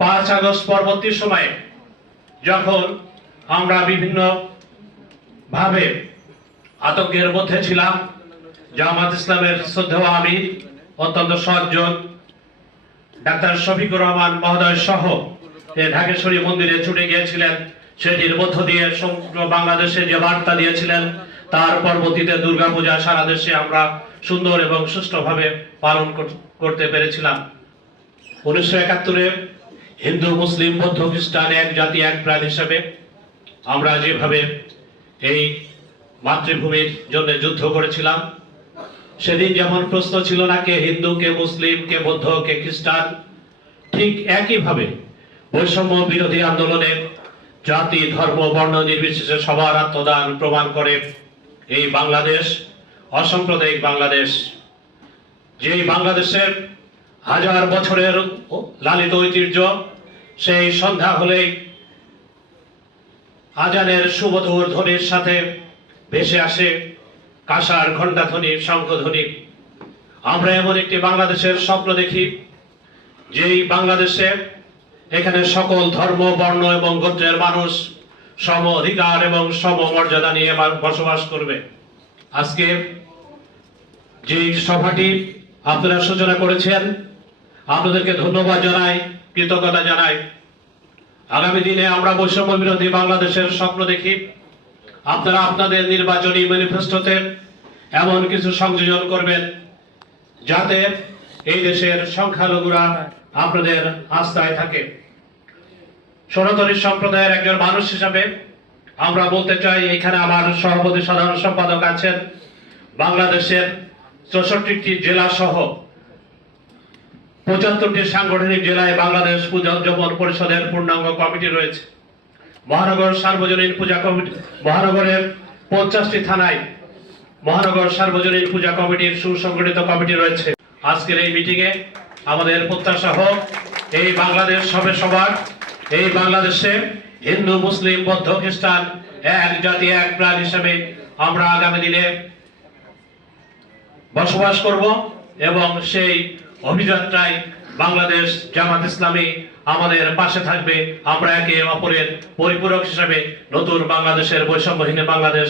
5 August পরবর্তী সময়ে যখন আমরা বিভিন্ন ভাবে আতঙ্কের মধ্যে ছিলাম, জামাত ইসলামের শ্রদ্ধেয় আমির অত্যন্ত সজ্জন ডাক্তার শফিকুর রহমান মহোদয় সহ ঢাকেশ্বরী মন্দিরে ছুটে গিয়েছিলেন। সেটির মধ্য দিয়ে সমগ্র বাংলাদেশে যে বার্তা দিয়েছিলেন, তার পরবর্তীতে দুর্গাপূজা সারা দেশে আমরা সুন্দর এবং সুষ্ঠুভাবে পালন করতে পেরেছিলাম। 1971-এ হিন্দু মুসলিম বৌদ্ধ খ্রিস্টান এক জাতি এক প্রাণ হিসেবে আমরা যেভাবে এই মাতৃভূমির জন্য যুদ্ধ করেছিলাম, সেদিন যেমন প্রশ্ন ছিল না কে হিন্দু, কে মুসলিম, কে বৌদ্ধ, কে খ্রিস্টান, ঠিক একইভাবে বৈষম্য বিরোধী আন্দোলনে জাতি ধর্ম বর্ণ নির্বিশেষে সবার আত্মদান প্রমাণ করে এই বাংলাদেশ অসাম্প্রদায়িক বাংলাদেশ। যেই বাংলাদেশের হাজার বছরের লালিত ঐতিহ্য, সেই সন্ধ্যা হলেই আজানের সুমধুর ধ্বনির সাথে ভেসে আসে কাঁসার ঘণ্টা ধ্বনি, শঙ্খ ধ্বনি। আমরা এমন একটি বাংলাদেশের স্বপ্ন দেখি, যেই বাংলাদেশে এখানে সকল ধর্ম বর্ণ এবং গোত্রের মানুষ সম অধিকার এবং সম মর্যাদা নিয়ে বসবাস করবে। আজকে যে সভাটি আপনারা সূচনা করেছেন, আপনাদেরকে ধন্যবাদ জানাই, কৃতজ্ঞতা জানাই। আগামী দিনে আমরা বৈষম্য বিরোধী বাংলাদেশের স্বপ্ন দেখি। আপনারা আপনাদের নির্বাচনী ম্যানিফেস্টোতে এমন কিছু সংযোজন করবেন যাতে এই দেশের সংখ্যালঘুরা আপনাদের আস্থায় থাকে। সনাতনী সম্প্রদায়ের একজন মানুষ হিসাবে আমরা বলতে চাই, এখানে আমার সভাপতি সাধারণ সম্পাদক আছেন। বাংলাদেশের 64টি জেলা সহ 75টি সাংগঠনিক জেলায় বাংলাদেশ পূজা উদযাপন পরিষদের পূর্ণাঙ্গ কমিটি রয়েছে। মহানগর সার্বজনীন পূজা কমিটি, মহানগরের 50টি থানায় মহানগর সার্বজনীন পূজা কমিটির সুসংগঠিত কমিটি রয়েছে। আজকের এই মিটিংয়ে আমাদের প্রত্যাশা হোক, এই বাংলাদেশ হবে সবার। এই বাংলাদেশে হিন্দু মুসলিম বৌদ্ধ খ্রিস্টান এক জাতি এক প্রাণ হিসেবে আমরা আগামী দিনে বসবাস করব এবং সেই অভিযাত্রায় বাংলাদেশ জামাত ইসলামী আমাদের পাশে থাকবে। আমরা একে অপরের পরিপূরক হিসেবে নতুন বাংলাদেশের বৈষম্যহীন বাংলাদেশ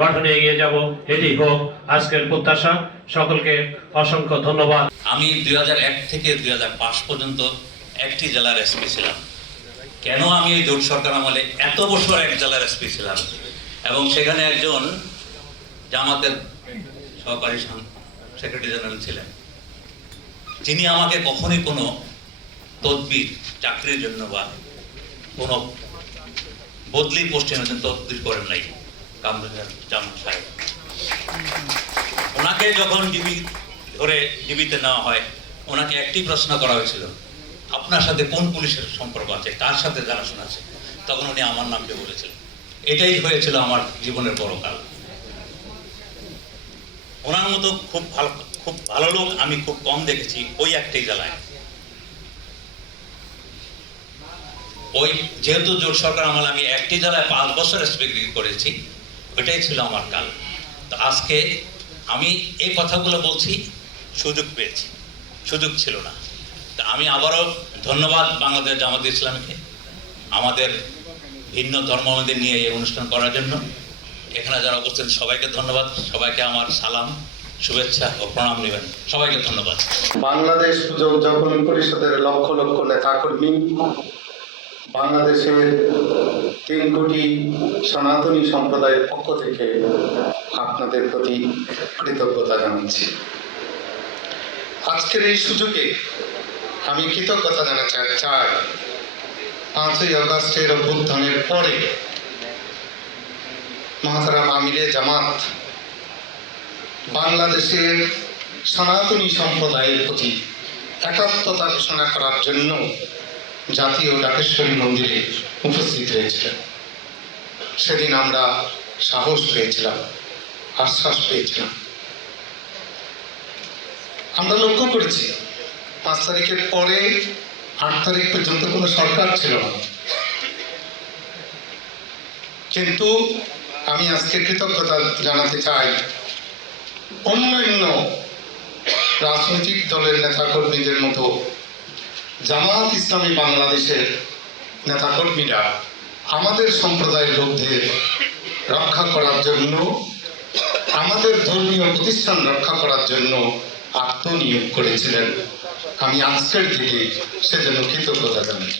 গঠনে এগিয়ে যাব। এটি হোক আজকের প্রত্যাশা। সকলকে অসংখ্য ধন্যবাদ। আমি 2001 থেকে 2005 পর্যন্ত একটি জেলার এসপি ছিলাম। কেন আমি এই জোট সরকার আমলে এত বছর এক জেলার এসপি ছিলাম এবং সেখানে একজন জামাতের সহকারী সেক্রেটারি জেনারেল ছিলেন, যিনি আমাকে কখনোই কোনো তদবির চাকরির জন্য বা কোনো বদলি পোস্টের জন্য তদবির করেন নাই। কামরুজ্জামান জামান সাহেব, ওনাকে যখন ডিবিতে নেওয়া হয়, ওনাকে একটি প্রশ্ন করা হয়েছিল, আপনার সাথে কোন পুলিশের সম্পর্ক আছে, কার সাথে জানাশোনা আছে? তখন উনি আমার নামকে বলেছিলেন। এটাই হয়েছিল আমার জীবনের বড় কাল। ওনার মতো খুব ভালো লোক আমি খুব কম দেখেছি ওই একটি জেলায়। ওই যেহেতু জোট সরকার আমলে আমি একটি জেলায় 5 বছর এসপি করেছি, ওইটাই ছিল আমার কাল। তো আজকে আমি এই কথাগুলো বলছি, সুযোগ পেয়েছি, সুযোগ ছিল না। তা আমি আবারও ধন্যবাদ বাংলাদেশ জামাত ইসলামীকে আমাদের ভিন্ন ধর্মাবলম্বী নিয়ে এই অনুষ্ঠান করার জন্য। এখানে যারা উপস্থিত সবাইকে ধন্যবাদ, সবাইকে আমার সালাম, শুভেচ্ছা ও প্রণাম নেবেন। সবাইকে ধন্যবাদ। বাংলাদেশ পূজা উদযাপন পরিষদের লক্ষ লক্ষ নেতাকর্মী, বাংলাদেশের 3 কোটি সনাতনী সম্প্রদায়ের পক্ষ থেকে আপনাদের প্রতি কৃতজ্ঞতা জানাচ্ছি। আজকের এই সুযোগে আমি কৃতজ্ঞতা জানাতে চাই 5ই আগস্টের অভ্যুত্থানের পরে মহাতারাম আমিরে জামাত বাংলাদেশের সনাতনী সম্প্রদায়ের প্রতি একাত্মতা ঘোষণা করার জন্য জাতীয় ঢাকেশ্বরী মন্দিরে উপস্থিত হয়েছিলেন। সেদিন আমরা সাহস পেয়েছিলাম, আশ্বাস পেয়েছিলাম। আমরা লক্ষ্য করেছি 5 তারিখের পরে 8 তারিখ পর্যন্ত কোনো সরকার ছিল না, কিন্তু আমি আজকে কৃতজ্ঞতা জানাতে চাই অন্যান্য রাজনৈতিক দলের নেতাকর্মীদের মতো জামাত ইসলামী বাংলাদেশের নেতাকর্মীরা আমাদের সম্প্রদায়ের লোকদের রক্ষা করার জন্য, আমাদের ধর্মীয় প্রতিষ্ঠান রক্ষা করার জন্য আত্মনিয়োগ করেছিলেন। আমি আজকের দিনে সেজন্য কৃতজ্ঞতা জানাই।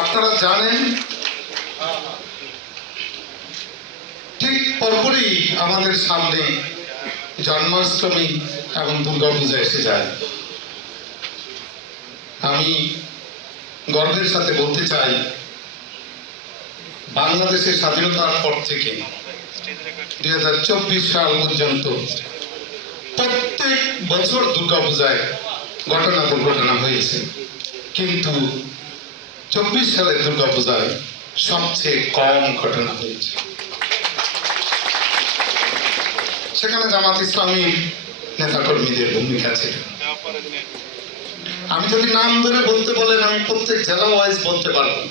আপনারা জানেন, ঠিক পরপরই আমাদের সামনে জন্মাষ্টমী এবং দুর্গাপূজা এসে যায়। আমি গর্বের সাথে বলতে চাই, বাংলাদেশের স্বাধীনতার পর থেকে 2024 সাল পর্যন্ত প্রত্যেক বছর দুর্গাপূজায় দুর্ঘটনা হয়েছে, কিন্তু 24 সালের দুর্গাপূজায় সবচেয়ে কম ঘটনা হয়েছে। সেখানে জামাত ইসলামীর নেতাকর্মীদের ভূমিকা ছিল। আমি যদি নাম ধরে বলতে বলেন, আমি প্রত্যেক জেলা ওয়াইজ বলতে পারবো,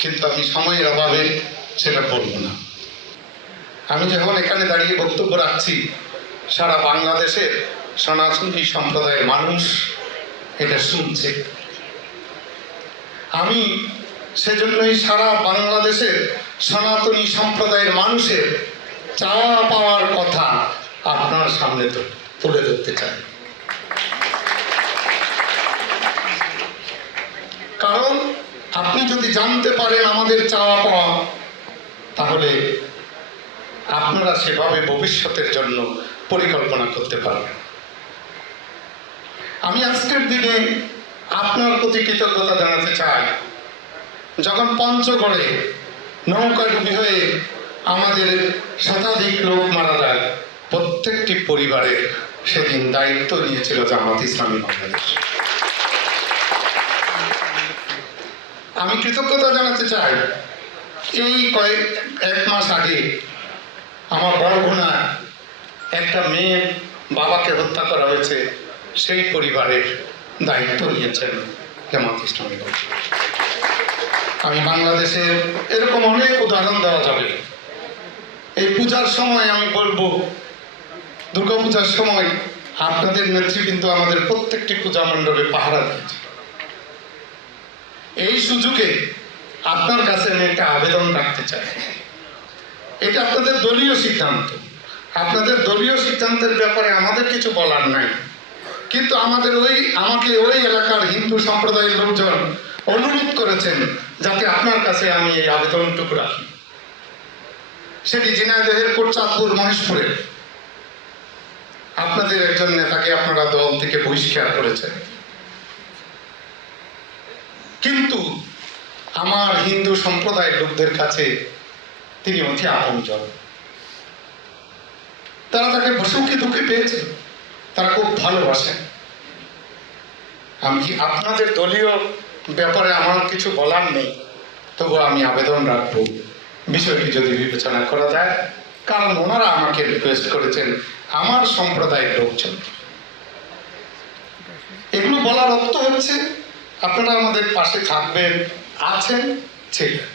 কিন্তু আমি সময়ের অভাবে সেটা বলবো না। আমি যখন এখানে দাঁড়িয়ে বক্তব্য রাখছি, সারা বাংলাদেশের সনাতনী সম্প্রদায়ের মানুষ এটা শুনছে। আমি সেজন্যই সারা বাংলাদেশের সনাতনী সম্প্রদায়ের মানুষের চাওয়া পাওয়ার কথা আপনার সামনে তুলে ধরতে চাই। কারণ আপনি যদি জানতে পারেন আমাদের চাওয়া পাওয়া, তাহলে আপনারা সেভাবে ভবিষ্যতের জন্য পরিকল্পনা করতে পারবেন। আমি আজকের দিনে আপনার প্রতি কৃতজ্ঞতা জানাতে চাই। যখন পঞ্চগড়ে নৌকাডুবি হয়ে আমাদের শতাধিক লোক মারা যায়, প্রত্যেকটি পরিবারের সেদিন দায়িত্ব নিয়েছিল জামাত ইসলামী বাংলাদেশ। আমি কৃতজ্ঞতা জানাতে চাই, এই এক মাস আগে আমার বরগুনা একটা মেয়ের বাবাকে হত্যা করা হয়েছে, সেই পরিবারের দায়িত্ব নিয়েছেন জামাত ইসলামী বাংলাদেশ। আমি বাংলাদেশের এরকম অনেক উদাহরণ দেওয়া যাবে। এই পূজার সময় আমি বলবো, দুর্গাপূজার সময় আপনাদের নেতৃবৃন্দ আমাদের প্রত্যেকটি পূজা মণ্ডপে পাহারা দিয়েছে। এই সুযোগে আপনার কাছে আমি একটা আবেদন রাখতে চাই। এটা আপনাদের দলীয় সিদ্ধান্ত, আপনাদের দলীয় সিদ্ধান্তের ব্যাপারে আমাদের কিছু বলার নাই, কিন্তু আমাকে ওই এলাকার হিন্দু সম্প্রদায়ের লোকজন অনুরোধ করেছেন যাতে আপনার কাছে আমি এই আবেদনটুকু রাখি। সেটি ঝিনাইদহের কোটচাঁদপুর মহেশপুরের আপনাদের একজন নেতাকে আপনারা দল থেকে বহিষ্কার করেছেন, কিন্তু আমার হিন্দু সম্প্রদায়ের লোকদের কাছে তিনি অতি আপনজন। তারা তাকে সুখে দুঃখে পেয়েছে, তারা খুব ভালোবাসেন। আমি আপনাদের দলীয় ব্যাপারে আমার কিছু বলার নেই, তবু আমি আবেদন রাখবো বিষয়টি যদি বিবেচনা করা যায়, কারণ ওনারা আমাকে রিকোয়েস্ট করেছেন, আমার সম্প্রদায়ের লোকজন। এগুলো বলার অর্থ হচ্ছে আপনারা আমাদের পাশে থাকবেন, আছেন, ছিলেন।